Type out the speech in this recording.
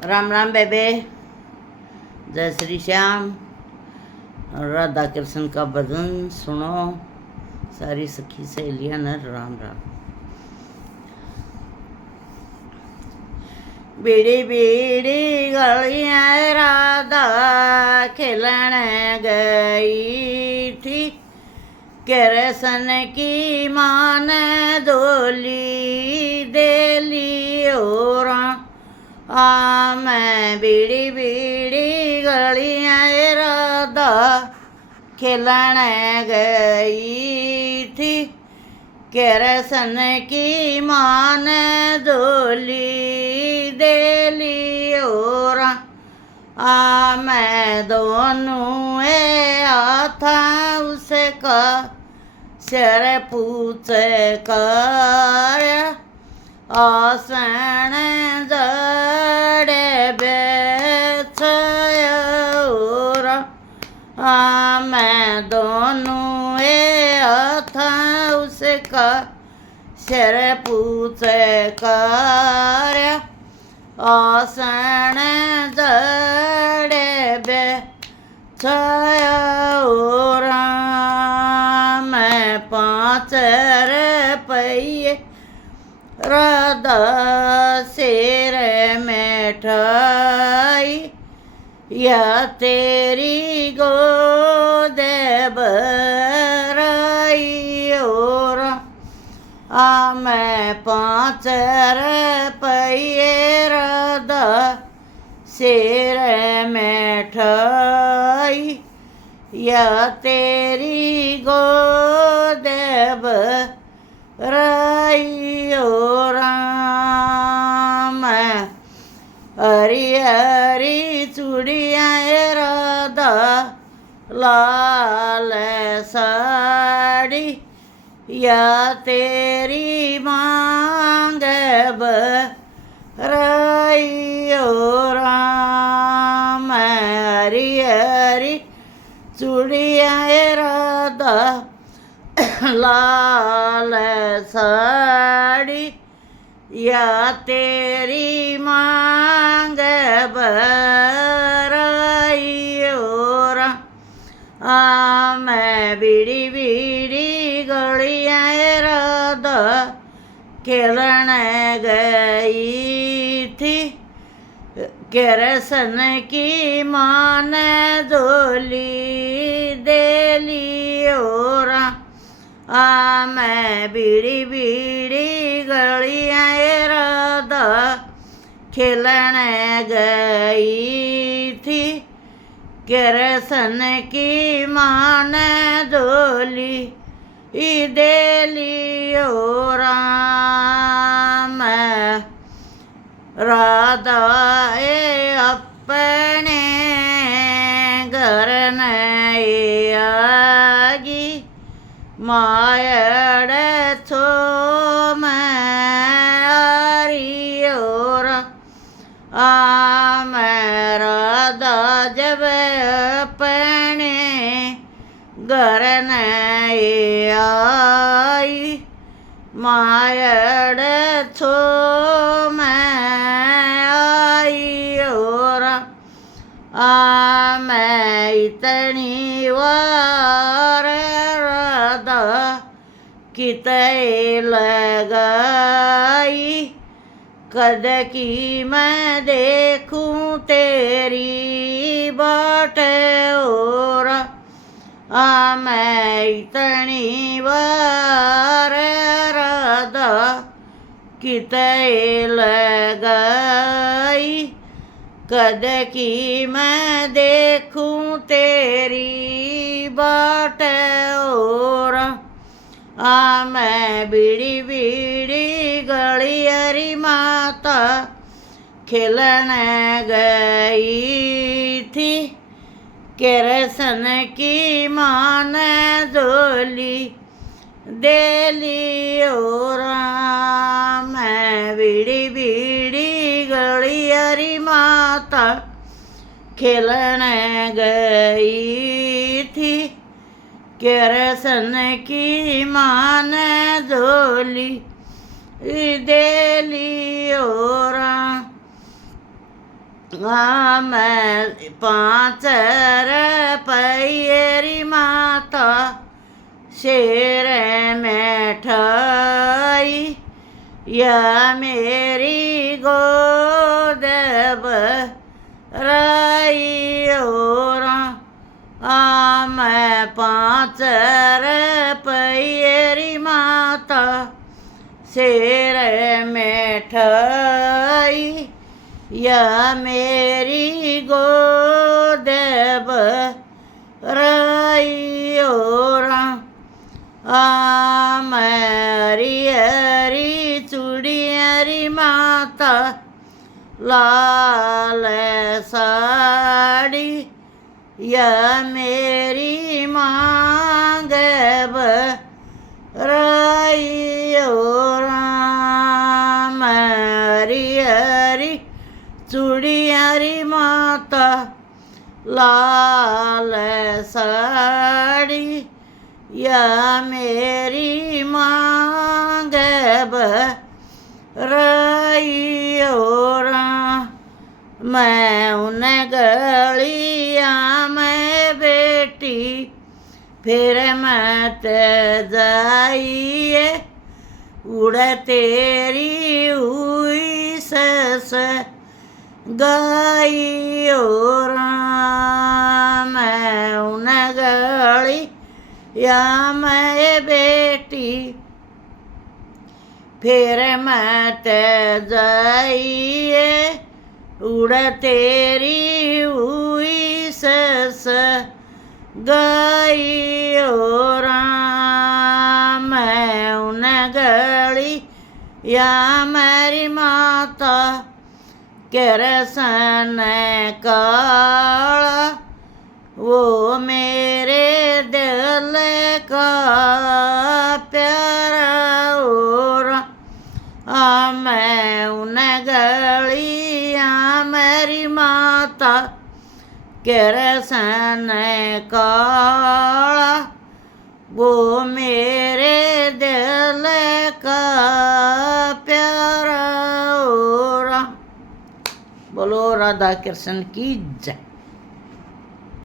राम राम बेबे। जय श्री श्याम। राधा कृष्ण का भजन सुनो सारी सखी सहेलियां न। राम राम। बीड़ी बीड़ी गलियां राधा खेलन गई थी, कृष्ण की मान डोली देली और मैं बीड़ी बीड़ी गलियां राधा खेलन गई थी, कृष्ण की मान डोली देली और मैं दोनों था उसका सिर पूछ कर आसन जड़े बेच और मैं दोनों था उसका सिर पूछ कर आसन जड़े बेच और मैं 5 रुपये राधा सिर में ठाई या तेरी गोद भराई और मैं 5 रुपये राधा सिर में ठाई या तेरी गोद भराई और मैं हरी हरी चूड़ियाँ राधा लाल साड़ी या तेरी मांग भराई और मैं हरी हरी चूड़ियाँ राधा लाल साड़ी या तेरी मांग भराई और मैं बीड़ी बीड़ी गलियां राधा खेलन गई थी, कृष्ण की मान डोली देली और मैं बीड़ी बीड़ी गलियां राधा खेलन गई थी, कृष्ण की मान डोली देली और मैं राधा अपने घर नहीं आगी मायड़ छो मारी और मैं राधा जब अपने घर नहीं आई मायड़ छो आई और मैं इतनी वार राधा कितने लगाई कद की मैं देखूं तेरी बाट और मैं इतनी बार राधा कितने लगाई कद की मैं देखूं तेरी बाट और मैं बीड़ी बीड़ी गलियारी माता खेलन गई थी, कृष्ण की मान डोली देली और मैं बीड़ी बीड़ी गलियारी माता खेलन गई थी, कृष्ण की मान डोली देली और मैं 5 रुपये माता शेर में ठाई, या मेरी गोद भराई और मैं 5 रुपये माता शेर में ठाई, या मेरी गोद भराई और मैं हरी हरी चूड़ियारी माता लाल साड़ी, या मेरी मांग भराई और मैं हरी हरी चूड़ियारी माता लाल साड़ी, या मेरी मांग भराई और मैं उन गलिया में बेटी फिर मत जाइए, उड़ तेरी हुई सस गाई और मैं उन गली या मैं बेटी फिर मत जाइए, उड़ तेरी हुई सस गाई और मैं उन गली या मेरी माता करसन काला, वो मेरे दिल का प्यारा और मैं उन गलिया मेरी माता करसन काला, वो मेरे दिल का प्यारा और। बोलो राधा कृष्ण की जय।